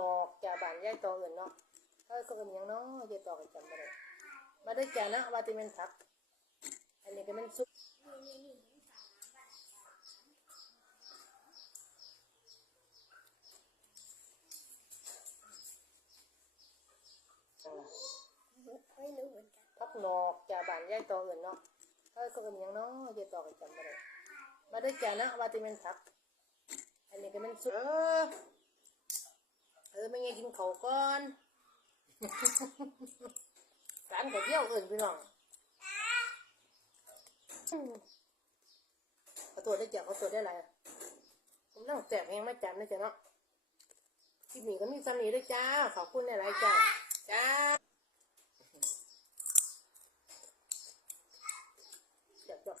นอกจ่าบ้านยายต่อเอื่นเนาะเฮ้ยก็เป็นหยังเนาะยายต่อก็จำบ่ได้มาได้อจ่านะว่าที่เป็นผัก อันนี้ก็เป็นซุปอ่าไม่รู้เหมือนกันพักนอกจ่าบ้านยายต่อเอื่นเนาะเฮ้ยก็เป็นหยังเนาะยายต่อก็จำบ่ได้มาได้อจ่านะว่าที่เป็นผัก อันนี้ก็เป็นซุป เออเออไม่ไงกินเขาก่อนการกับเยี่ยวเอื่นพี่น้องขอตัวได้เจ้ะขอตัวได้อะไรอะผมนั่งแจกแหงไม่จำนะจ๊ะเนาะที่หมีก็มีสามีด้วยจ้าขอบคุณหลายๆจ้าจ้าจับจับ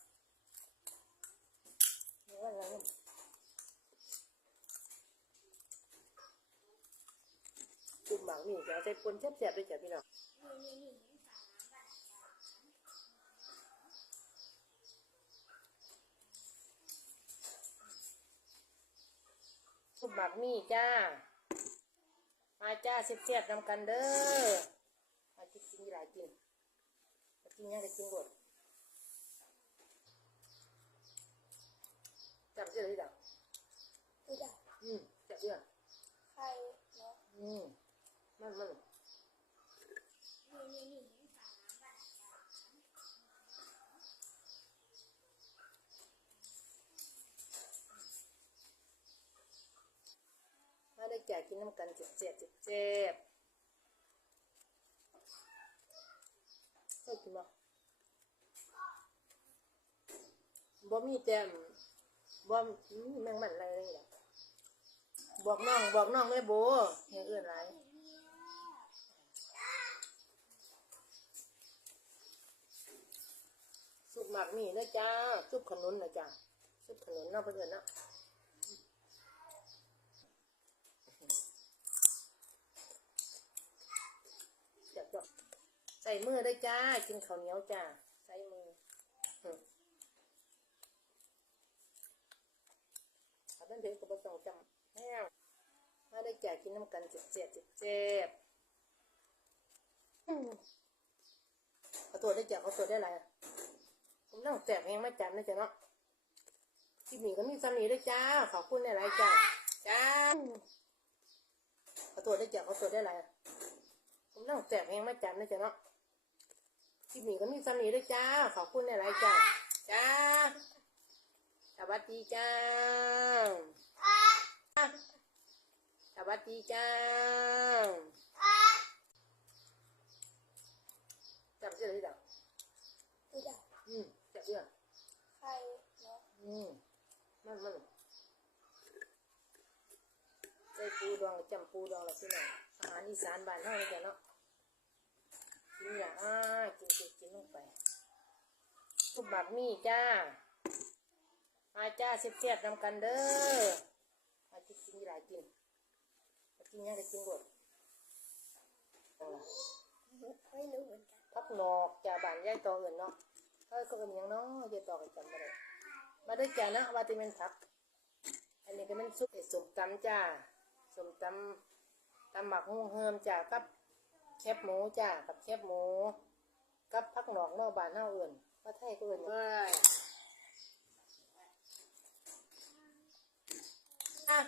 นี่ว่าไงเนี่ยจุ่มหมัก นี่จะเอาใส่ปนแซ่บๆด้วยจ้ะพี่น้องสุบบักมี่จ้า มาจ้าเสียบๆนำกันเด้อ มากินกินหลายกินมากินยังก็กินหมดจับเยอะเลยจ้ะไม่ได้อืมจับเยอะใครเนาะอืมมั นมันนี่นี่นี่มาได้แก่กินน้ำกันเจ็บเจ็บเจ็บเคยกินบ่บ่มีแจมบ่มีแมงมันอะไรเลยบอกน้องบอกน้องเลยโบอย่างอื่นไร สุกหมักนี่นะจ้าซุปขนุนนะจ้าซุปขนุนเนอกเพื่อนเนาะจับจับใส่มือได้จ้ากินข้าวเหนียวจ้าใส่มืออืมถ้าเป็นเพลงก็บ่ต้องจำแห้งมาได้แก่กินน้ำกันเจ็บเจ็บเจ็บเจ็บอืมขอตัวได้แก่ขอตัวได้ไรอะ ผมนั่งแสบแหงมาจำนะจ๊ะเนาะคลิปนี้ก็มีสามีด้วยจ้า ขอบคุณหลายๆจ้าจ้าขอตัวได้แก่ขอตัวได้อะไรอะผมนั่งแสบแหงมาจำนะจ๊ะเนาะคลิปนี้ก็มีสามีด้วยจ้า ขอบคุณหลายๆจ้าจ้าสวัสดีจ้าสวัสดีจ้าจับเสื้อเลยจ้ะ ไม่ได้ อืมจับเสื้อ ใครเนาะ อืม มันมันใส่ปูดองจำปูดองแล้วพี่น้องอาหารอีสานบ้านเฮาเลยจ้ะเนาะกินอย่างอ่ากินกินกินลงไปทุบบักมี่จ้ามาจ้าเสียบๆนำกันเด้อมากินกินหลายกินมากินยังก็กินหมดอ่าไม่รู้เหมือนกันพักนอกจ่าบ้านยายต่อเอื่นเนาะเฮ้ยก็เป็นหยังเนาะยายต่อก็จำบ่ได้ มาได้อจ้านะว่าที่เป็นผัก อันนี้ก็เป็นซุปเอ็ดสมตำจ้าสมตำตำหมักหุ่งเฮิมจ้ากับแคบหมูจ้ากับแคบหมู กับพักหนอกนอกบ้านเฮาเอื่นว่าไทยก็เอื่นว่าอะ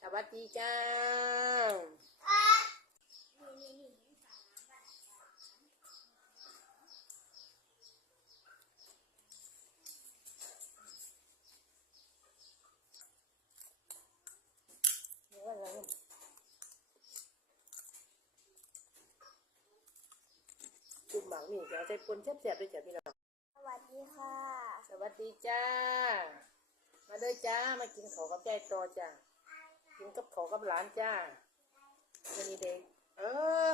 สวัสดีจ้า นี่นี่นี่ นี่ว่าไงเนี่ย จุ่มหมักนี่จะเอาใส่ปนแซ่บๆด้วยจ้ะพี่น้อง สวัสดีค่ะ สวัสดีจ้า มาเลยจ้า มากินข้าวกับยายต่อจ้า กินกับข้าวกับหลานจ้าวันนี้เด็ก เออ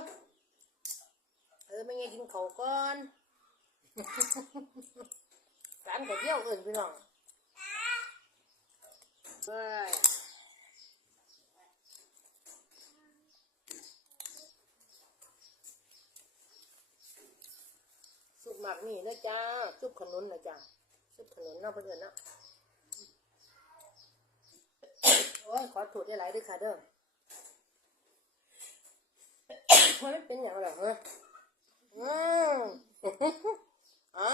เออไม่ไงกินข้าวก่อนการกับเยี่ยวเอื่นพี่น้องเฮ้ยซุปห มักนี่นะจ้าซุปขนุนนะจ้าซุปขนุนเนาะเพื่อนเนาะโอ้ยขอถูดได้หลายด้วยค่ะเด้อมันเป็นอย่างไรเหรออืมอ๋อ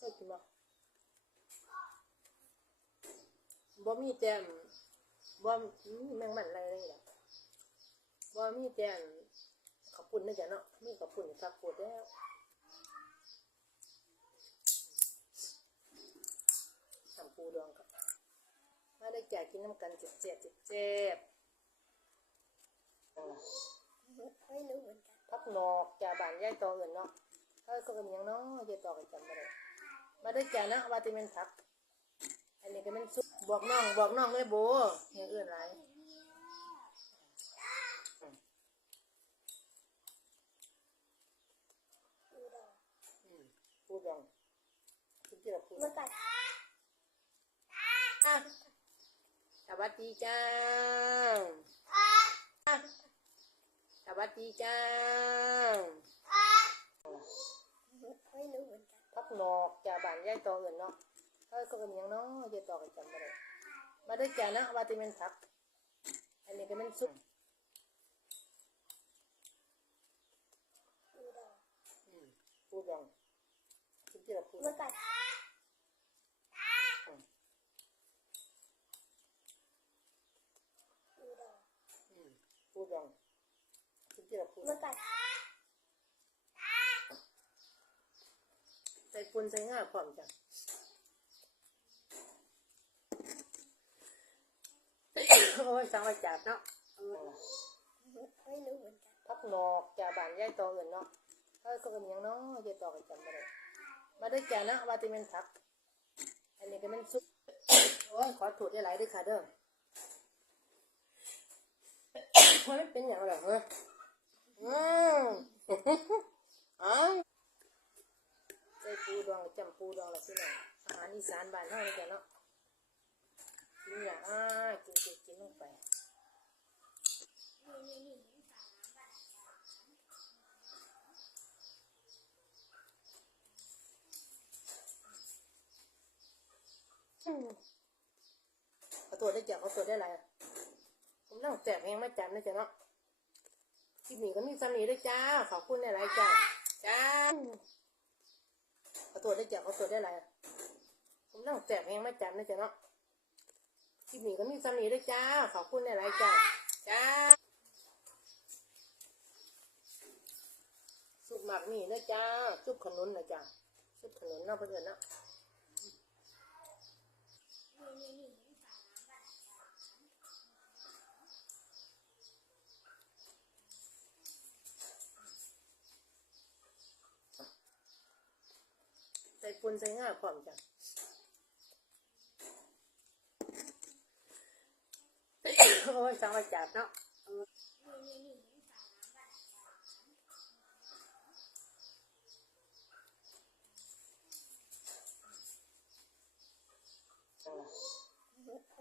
ก็กินมาบ่มีแต้มบ่มีแมงมันอะไรเลยล่ะบ่มีแต้ม ปุ่นนะจ๊ะเนาะมีขับปุ่นสักปวดแล้วทำปูดองกับมาได้แก่กินน้ำกันเจ็บเจ็บเจ็บๆนั่นล่ะไม่รู้เหมือนกันพักนอกจ่าบานยายต่อเงินเนาะเฮ้ยก็เป็นหยังเนาะยายต่อกันจำไม่ได้มาได้จ่านะว่าที่เป็นพัก อันนี้ก็เป็นซุปบอกน้องบอกน้องเลยโบอย่างอื่นไร ปูดอง พูดยังพูดที่เราพูดเมื่อกัดอะสวัสดีจ้าสวัสดีจ้าไม่รู้เหมือนกันพักนอกจ่าบานยายต่อเงินเนาะเฮ้ยก็เป็นหยังเนาะยายต่อกันจำไม่ได้มาได้จ่านะว่าที่เป็นพัก อันนี้ก็เป็นซุปปูดองพูดยังพูด ที่เราพูดเมื่อกัดปูดองพูดยังพูดที่เราพูดเมื่อกัดใส่ปุนใส่ง่าพร้อมจ้ะโอ้ยสังวาจับเนาะไม่รู้เหมือนกันพักนอกจ่าบานยายต่อเงินเนาะเฮ้ยก็เป็นหยังเนาะยายต่อกันจำไม่ได้ มาได้จ่านะวาที่เป็นพัก อันนี้ก็เป็นซุปโอ้ยขอถูดได้หลายด้วยค่ะเด้อมันไม่เป็นอย่างไรเหรออืมอ๋อใส่ปูดองจำปูดองละพี่น้องอาหารอีสานบ้านเฮาเลยจ้ะเนาะกินอย่างอ่ากินกินกินลงไป นี่นี่นี่ ขอ ตัวได้จ้ะขอตัวได้ไรผมนั่งแจกเองไมาจันนะจ้ะเนาะคลิปนี้ก็มีสำนีด้วยจ้า ขอบคุณในหลายๆจ้าจ้าขอาตัวได้จ้ะขอตัวได้ไรผมนั่งแจกเองไมาจันนะจ้ะเนาะคลิปนี้ก็มีสำนีด้วยจ้า ขอบคุณในหลายๆจ้าจ้าสุกหมักนี่นะจ้าซุปขนุนนะจ้าซุปขนุนเนาะเพื่อนเนาะ ใส่ปุนใส่ง่าพร้อมจ้ะโอ้ยสังวาจับเนาะไม่ร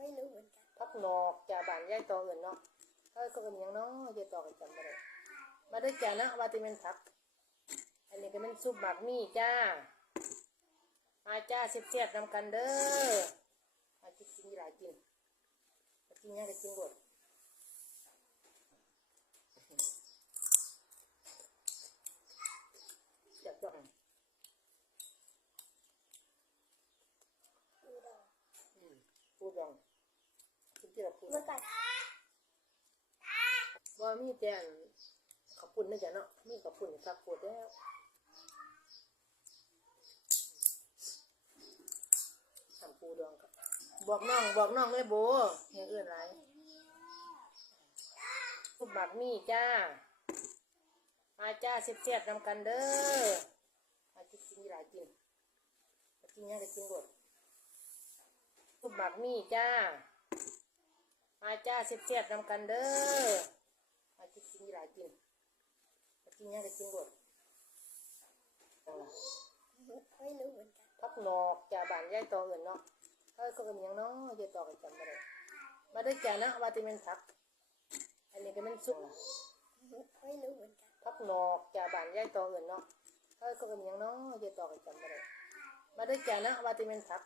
ู้เหมือนกันพักนอกจ่าบานยายต่อเงินเนาะเฮ้ยก็เป็นหยังเนาะยายต่อกันจำไม่ได้มาได้จ่านะว่าที่เป็นพัก อันนี้ก็เป็นซุปหมักมี่จ้า มาจ้าเสียบๆนำกันเด้อมากินกินหลายกินมากินยังก็กินหมดจับจ้องปูดองพูดยังพูดที่เราพูดเมื่อกัดว่ามีแต่อันขอบคุณนะจ๊ะเนาะมีขอบคุณสักปวดแล้ว ทำปูดองกับบอกน้องบอกน้องเลยโบอย่างอื่นไรทุบหมักมี่จ้ามาจ้าเสียบๆนำกันเด้อมากินกินหลายกินมากินยังก็กินหมดทุบหมักมี่จ้ามาจ้าเสียบๆนำกันเด้อมากินกินหลายกินมากินยังก็กินหมดนั่นล่ะไม่รู้เหมือนกันพักนอกจ่าบานยายต่อเงินเนาะ ถ้าก็เป็นอย่างน้องจะต่อกันจำไม่ได้มาได้แก่นะวาติเมนพัก อันนี้ก็เป็นซุปกพักหนอกจ่าบานย่ายต่ออื่นเนาะถ้าก็เป็นอย่างน้องจะต่อกันจำไม่ได้มาได้แก่นะวาติเมนพัก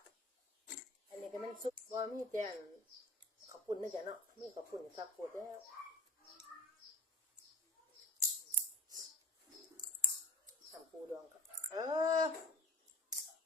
อันนี้ก็เป็นซุว่ามีแต่ขอบคุณนะจ๊ะเนาะมีขอบคุณพักปวดแล้วทำปูดองกับเออ